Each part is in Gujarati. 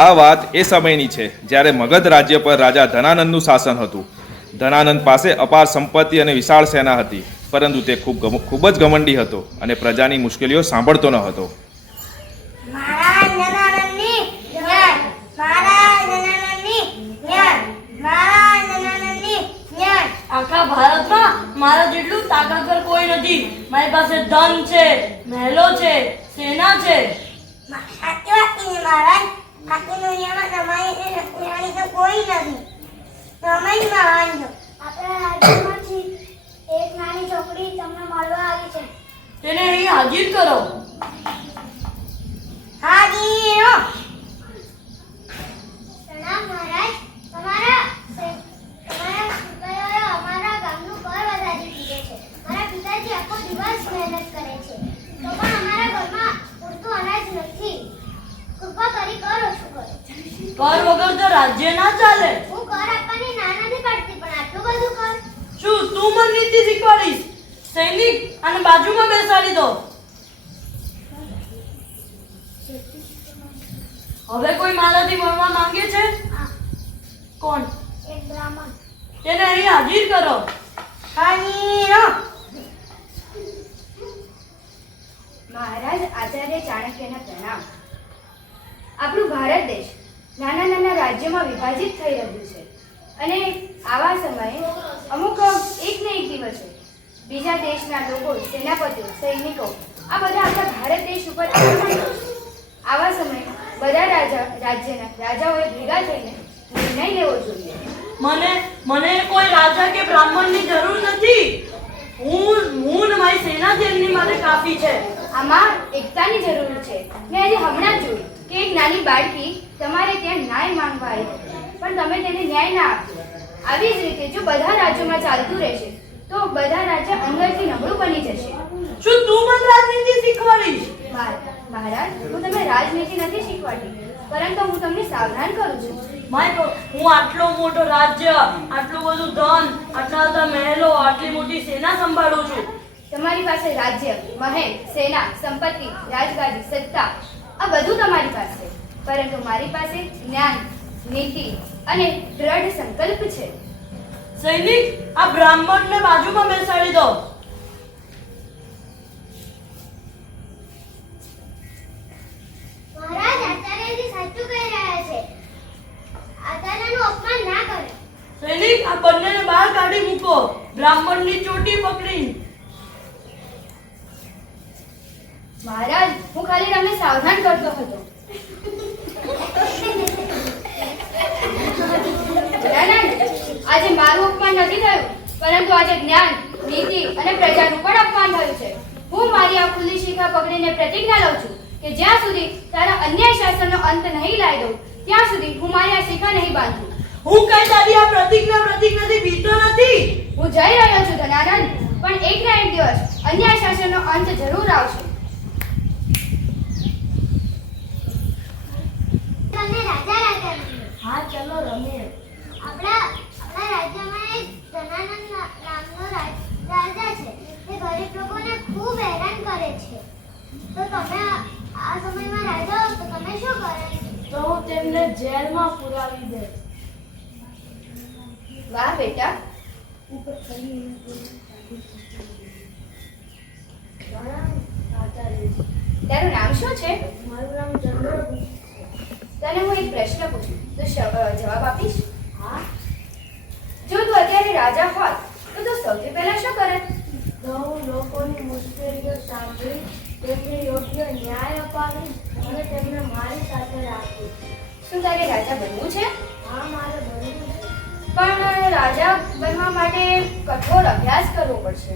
આ વાત એ સમયની છે જ્યારે મગધ રાજ્ય પર રાજા ધનાનંદનું શાસન હતું. ધનાનંદ પાસે અપાર સંપત્તિ અને વિશાળ સેના હતી, પરંતુ તે ખૂબ જ ઘમંડી હતો અને પ્રજાની મુશ્કેલીઓ સાંભળતો ન હતો. આખા ભારતમાં મારા જેટલું તાકાતવર કોઈ નથી. મારી પાસે ધન છે, મહેલો છે, સેના છે. સાચી વાત કીધી મહારાજ. આખી દુનિયામાં તમારી શક્તિશાળી તો કોઈ નથી. તમે જ મહાન છો. આપણા રાજ્યમાંથી એક નાની છોકરી તમને મળવા આવી છે. તેને અહીં હાજર કરો. હાજીરો. પ્રણામ મહારાજ. તમારા સિપાહીઓએ અમારા ગામનું ઘર વધારી દીધું છે. મારા પિતાજી આખો દિવસ મહેનત કરે છે, તો પણ અમારા ઘરમાં પૂરતું અનાજ નથી. કૃપા કરી કર ઓછું કરો. કર વગર તો રાજ્ય ના ચાલે. હું કર આપવાની ના નથી પાડતી, પણ આટલું બધું કર. શું તું મને નીતિ શીખવાડીશ? સૈનિક અને બાજુમાં બેસાડી દો. હવે કોઈ મારાથી મળવા માંગે છે? કોણ? એક બ્રાહ્મણ. તેને અહીં હાજર કરો. હાજીરો. મહારાજ આચાર્ય ચાણક્યના પ્રણામ. આપણું ભારત દેશ નાના નાના રાજ્યોમાં વિભાજિત થઈ રહ્યું છે, અને આવા સમયે અમુક એક ને એક દિવસે બીજા દેશના લોકો, સેનાપતિઓ, સૈનિકો આ બધા આપણા ભારત દેશ ઉપર આક્રમણ કરશે. આવા સમયે બધા રાજ્યના રાજાઓએ ભેગા થઈને નિર્ણય લેવો જોઈએ. મને કોઈ રાજા કે બ્રાહ્મણની જરૂર નથી. હું ને મારી સેના જ એમની માટે કાફી છે. આમાં એકતાની જરૂર છે. મેં આજે હમણાં જ જોયું કે એક નાની બાળકી તમારે ત્યાં ન્યાય માંગવા આવી હતી, પણ તમે તેને ન્યાય ના આપ્યો. આવી જ રીતે જો બધા રાજ્યોમાં ચાલતું રહેશે તો બધા રાજ્ય અંદરથી નબળું બની જશે. શું તું મને રાજનીતિ શીખવાડીશ? મહારાજ, હું તમને રાજનીતિ નથી શીખવાડતી, પરંતુ હું તમને સાવધાન કરું છું. હું આટલો મોટો રાજ્ય, આટલું બધું ધન, આટલા બધા મહેલો, આટલી મોટી સેના સંભાળું છું. તમારી પાસે રાજ્ય, મહેલ, સેના, સંપત્તિ, રાજગાદી, સત્તા આ બધું તમારી પાસે, પરંતુ મારી પાસે જ્ઞાન, નીતિ અને દ્રઢ સંકલ્પ છે. સૈનિક, આ બ્રાહ્મણને બાજુમાં બેસાડી દો. મહારાજ, આચાર્યજી સાચું કહી રહ્યા છે. આચાર્યનું અપમાન ના કરે. સૈનિક, આ બંનેને બહાર કાઢી મૂકો, બ્રાહ્મણની ચોટી પકડી. મહારાજ, હું ખાલી તમને સાવધાન કરતો હતો. આજે મારું અપમાન નથી થયું, પરંતુ આજે જ્ઞાન, નીતિ અને પ્રજાનું પણ અપમાન થયું છે. હું મારી આ ખુલ્લી શિખા પકડીને પ્રતિજ્ઞા લઉં છું કે જ્યાં સુધી તારા અન્યાય શાસનનો અંત નહીં લાવી દઉં, ત્યાં સુધી હું મારી આ શિખા નહીં બાંધું. હું કઈ તારી આ પ્રતિજ્ઞાથી બીતો નથી. હું જઈ રહ્યો છું ધનાનંદ, પણ એક ના એક દિવસ અન્યાય શાસનનો અંત જરૂર આવશે. તમને રાજા હા, ચલો રમીએ. આપણા રાજ્યમાં એક ધનાનંદ નામનો રાજા છે. તે ગરીબ લોકોને ખૂબ હેરાન કરે છે. તો તમે આ સમયમાં રાજા હો તો તમે શું કરે? તો હું તેમને જેલમાં પુરાવી દે. વાહ બેટા, તારું નામ શું છે? મારું નામ ચંદ્રગુપ્ત. તને હું એક પ્રશ્ન પૂછું, તો જવાબ આપીશ? હા. જો તું અત્યારે રાજા હોત તો તું સૌથી પહેલા શું કરત? તો હું લોકોની મુશ્કેલીઓ સાંભળી, તેમને યોગ્ય ન્યાય અપાવી અને તેમને મારી સાથે રાખી. શું તારે રાજા બનવું છે? હા, મારે બનવું છે. પણ રાજા બનવા માટે કઠોર અભ્યાસ કરવો પડશે.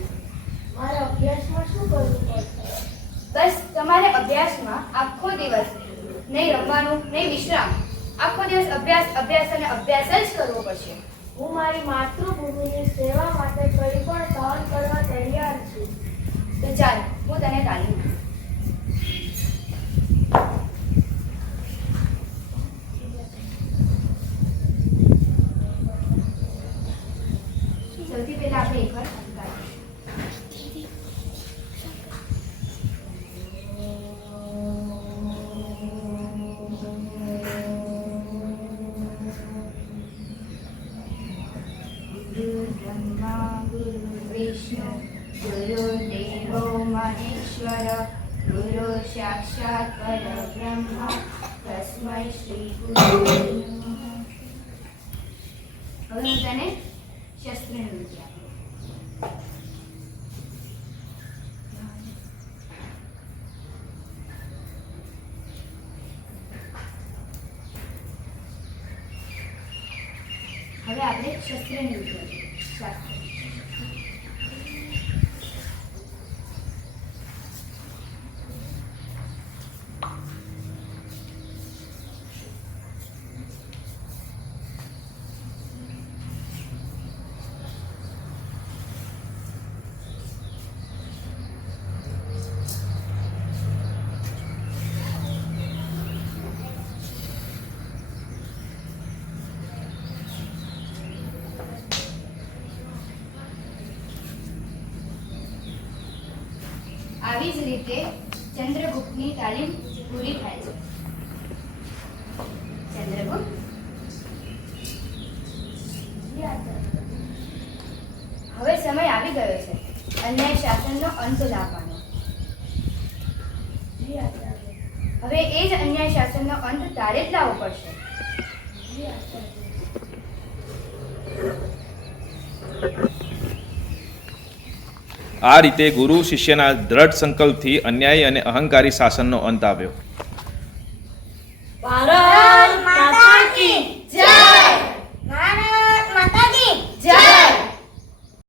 મારે અભ્યાસમાં શું કરવું પડશે? બસ તમારે અભ્યાસમાં આખો દિવસ નહીં રમવાનું, નહીં વિશ્રામ, આખો દિવસ અભ્યાસ અભ્યાસ અને અભ્યાસ જ કરવો પડશે. હું મારી માતૃભૂમિની સેવા માટે કંઈ પણ સહન કરવા તૈયાર છું. તો ચાલ, હું તને તાલીમ આપું. સૌથી પહેલા આપણે એકવાર સાક્ષાત પરબ્રહ્મ તસ્મૈ શ્રી ગુરુવે નમઃ. હવે હું તને શસ્ત્રની વિધિ આપું. હવે આપણે શસ્ત્રની વિધિ આપીએ. શાસ્ત્ર. આવી જ રીતે ચંદ્રગુપ્તની તાલીમ પૂરી થાય છે. ચંદ્રગુપ્ત, હવે સમય આવી ગયો છે અન્યાય શાસનનો અંત લાવવાનો. હવે એ જ અન્યાય શાસનનો અંત તારે જ લાવવો પડશે. આ રીતે ગુરુ શિષ્યના દ્રઢ સંકલ્પથી અન્યાયી અને અહંકારી શાસનનો અંત આવ્યો.